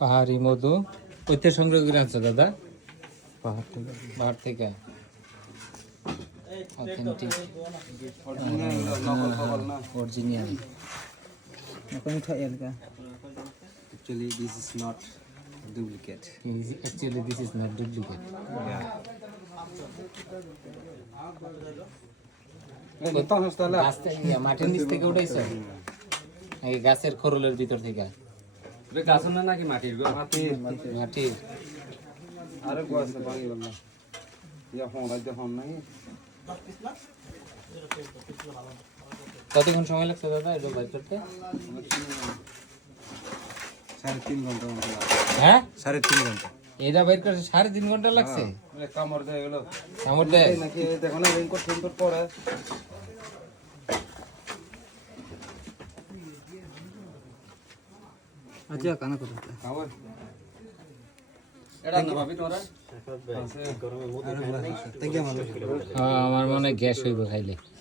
পাহাড়ি মধু ওইতে সংগ্রহ করে আনছো দাদা? পাহাড় থেকে authentic original. Actually, this is not duplicate. Actually, this is not duplicate. গাছ থেকে মাটির নিচ থেকে উঠাইছো? এই গাছের খোরলের ভিতর থেকে? গাছ না নাকি মাটির মাটির। আরে গাছ ভাঙি বললাম ইয়া ফোন রাখতে ফোন নাই কতক্ষণ সময় লাগছে দাদা এটা বাইর করতে? 3.5 ঘন্টা মতো হ্যাঁ 3.5 ঘন্টা এটা বাইর করতে 3.5 ঘন্টা লাগছে? কামড় দেয় গেল কামড় দেয় নাকি দেখো না রেনকোট রেনকোট পরে আচ্ছা কানা কথা খাওয়া এটা না ভাবি তোরা আমার মনে হয় গ্যাস হইব খাইলে।